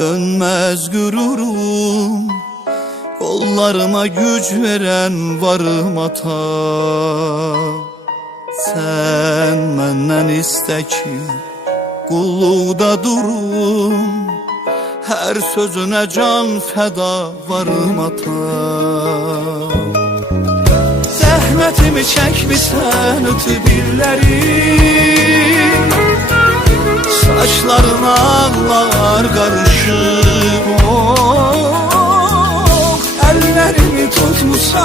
dönmez gururum. Kollarıma güç veren varım ata. Sen menden iste ki qulluqda durum. Her sözüne can feda varım ata. Zəhmətimi çəkmisən ötübirlərim, saçlarına ağlar qarışıb. Əllərimi tutmusan